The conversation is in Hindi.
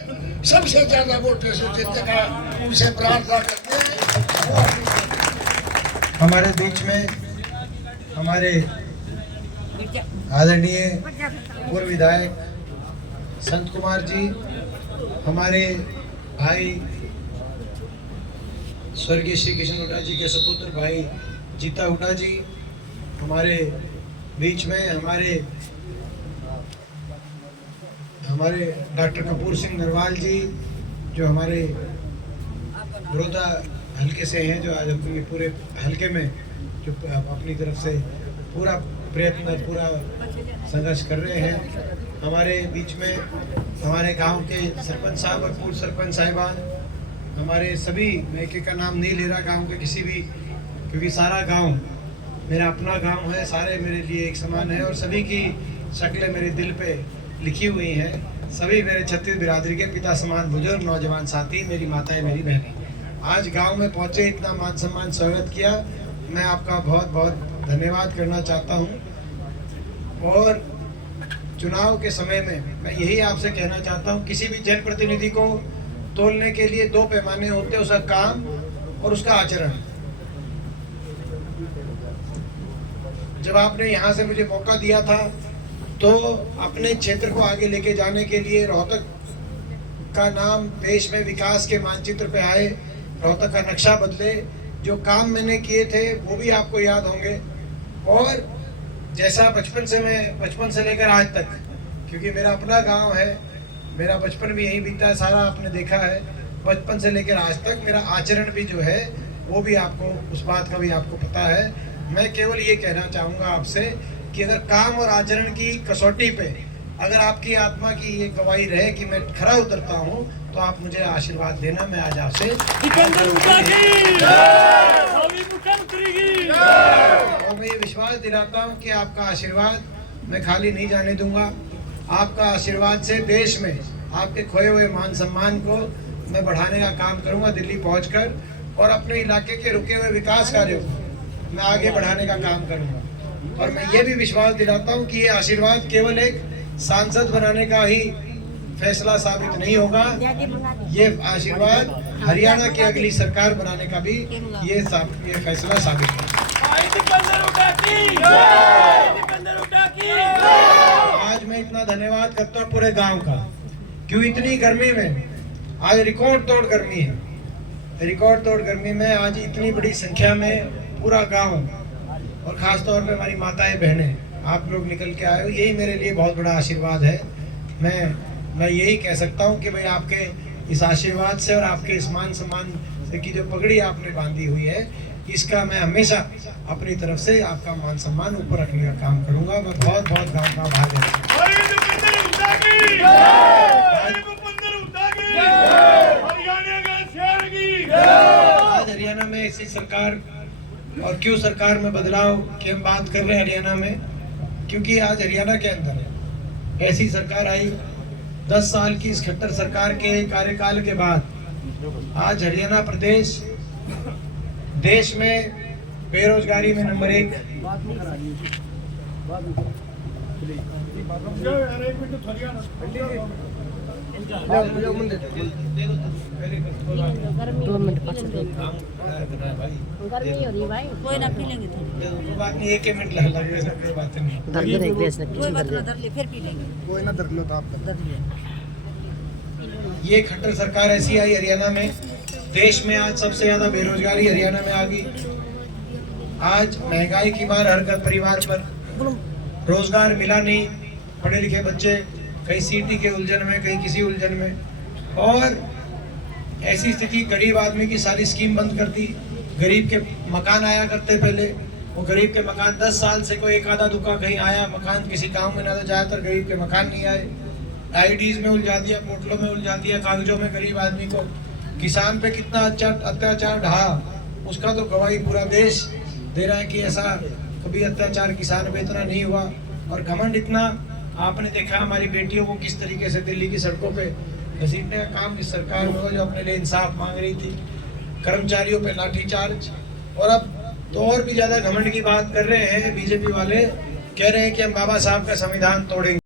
सबसे ज्यादा वोटों से जीतेगा, उनसे प्रार्थना करते हैं। हमारे बीच में हमारे आदरणीय पूर्व विधायक संत कुमार जी, हमारे भाई स्वर्गीय श्री कृष्ण हुड्डा जी के सपुत्र भाई जीता हुड्डा जी हमारे बीच में, हमारे डॉक्टर कपूर सिंह नरवाल जी जो हमारे बड़ौदा हल्के से हैं, जो आज अपने पूरे हल्के में जो अपनी तरफ से पूरा प्रयत्न, पूरा संघर्ष कर रहे हैं। हमारे बीच में हमारे गांव के सरपंच साहब और पूर्व सरपंच साहिबान, हमारे सभी, मैं एक का नाम नहीं ले रहा गांव के किसी भी, क्योंकि सारा गांव मेरा अपना गांव है, सारे मेरे लिए एक समान है और सभी की शक्लें मेरे दिल पे लिखी हुई हैं। सभी मेरे छत्तीस बिरादरी के पिता समान बुजुर्ग, नौजवान साथी, मेरी माताएं, मेरी बहनें आज गांव में पहुंचे, इतना मान सम्मान स्वागत किया, मैं आपका बहुत बहुत धन्यवाद करना चाहता हूं। और चुनाव के समय में मैं यही आपसे कहना चाहता हूं, किसी भी जनप्रतिनिधि को तोलने के लिए दो पैमाने होते हैं, उसका काम और उसका आचरण। जब आपने यहाँ से मुझे मौका दिया था तो अपने क्षेत्र को आगे लेके जाने के लिए रोहतक का नाम देश में विकास के मानचित्र पे आए, रोहतक का नक्शा बदले, जो काम मैंने किए थे वो भी आपको याद होंगे। और जैसा बचपन से लेकर आज तक, क्योंकि मेरा अपना गांव है, मेरा बचपन भी यहीं बीता है, सारा आपने देखा है, बचपन से लेकर आज तक मेरा आचरण भी जो है वो भी आपको, उस बात का भी आपको पता है। मैं केवल ये कहना चाहूँगा आपसे कि अगर काम और आचरण की कसौटी पे अगर आपकी आत्मा की ये गवाही रहे कि मैं खरा उतरता हूँ, तो आप मुझे आशीर्वाद देना। मैं आज आपसे और मैं ये विश्वास दिलाता हूँ कि आपका आशीर्वाद मैं खाली नहीं जाने दूंगा। आपका आशीर्वाद से देश में आपके खोए हुए मान सम्मान को मैं बढ़ाने का काम करूंगा दिल्ली पहुंचकर, और अपने इलाके के रुके हुए विकास कार्यों को मैं आगे बढ़ाने का काम करूंगा। और मैं ये भी विश्वास दिलाता हूं कि ये आशीर्वाद केवल एक सांसद बनाने का ही फैसला साबित नहीं होगा, ये आशीर्वाद हरियाणा की अगली सरकार बनाने का भी ये फैसला साबित होगा। आज मैं इतना धन्यवाद करता हूँ पूरे गांव का, क्यों इतनी गर्मी में, आज रिकॉर्ड तोड़ गर्मी है, रिकॉर्ड तोड़ गर्मी में आज इतनी बड़ी संख्या में पूरा गांव और खास तौर पे हमारी माताएं, बहनें, आप लोग निकल के आए हो, यही मेरे लिए बहुत बड़ा आशीर्वाद है। मैं यही कह सकता हूँ कि भाई आपके इस आशीर्वाद से और आपके इस मान सम्मान से की जो पगड़ी आपने बांधी हुई है, इसका मैं हमेशा अपनी तरफ से आपका मान सम्मान ऊपर रखने का काम करूंगा। मैं बहुत बहुत गाँव का आभार व्यक्त आज हरियाणा में ऐसी सरकार, और क्यों सरकार में बदलाव की हम बात कर रहे हैं हरियाणा में, क्योंकि आज हरियाणा के अंदर ऐसी सरकार आई 10 साल की इस खट्टर सरकार के कार्यकाल के बाद आज हरियाणा प्रदेश देश में बेरोजगारी में नंबर 1, गर्मी हो रही भाई, कोई ना पी लेंगे, बात नहीं, 1 मिनट लगे, कोई बात नहीं, कोई बात ना, दर ले फिर पी लेंगे, कोई ना, दर लो तो आप दर ले। ये खट्टर सरकार ऐसी आई हरियाणा में, देश में आज सबसे ज्यादा बेरोजगारी हरियाणा में आ गई। आज महंगाई की मार हर घर परिवार पर, रोजगार मिला नहीं, पढ़े लिखे बच्चे कहीं सीटी के उलझन में, कहीं किसी उलझन में, और ऐसी स्थिति गरीब आदमी की सारी स्कीम बंद कर दी। गरीब के मकान आया करते पहले, वो गरीब के मकान 10 साल से कोई एक आधा दुका कहीं आया मकान किसी गांव में ना, तो ज्यादातर गरीब के मकान नहीं आए। आईडीज में उलझा दिया, पोर्टलों में उलझा दिया, कागजों में गरीब आदमी को। किसान पे कितना अत्याचार ढहा, उसका तो गवाही पूरा देश दे रहा है कि ऐसा कभी अत्याचार किसान पे इतना नहीं हुआ। और घमंड इतना, आपने देखा हमारी बेटियों को किस तरीके से दिल्ली की सड़कों पे घसीटने का काम इस सरकार में हुआ, जो अपने लिए इंसाफ मांग रही थी। कर्मचारियों पे लाठीचार्ज, और अब तो और भी ज्यादा घमंड की बात कर रहे हैं बीजेपी वाले, कह रहे हैं कि हम बाबा साहब का संविधान तोड़ेंगे।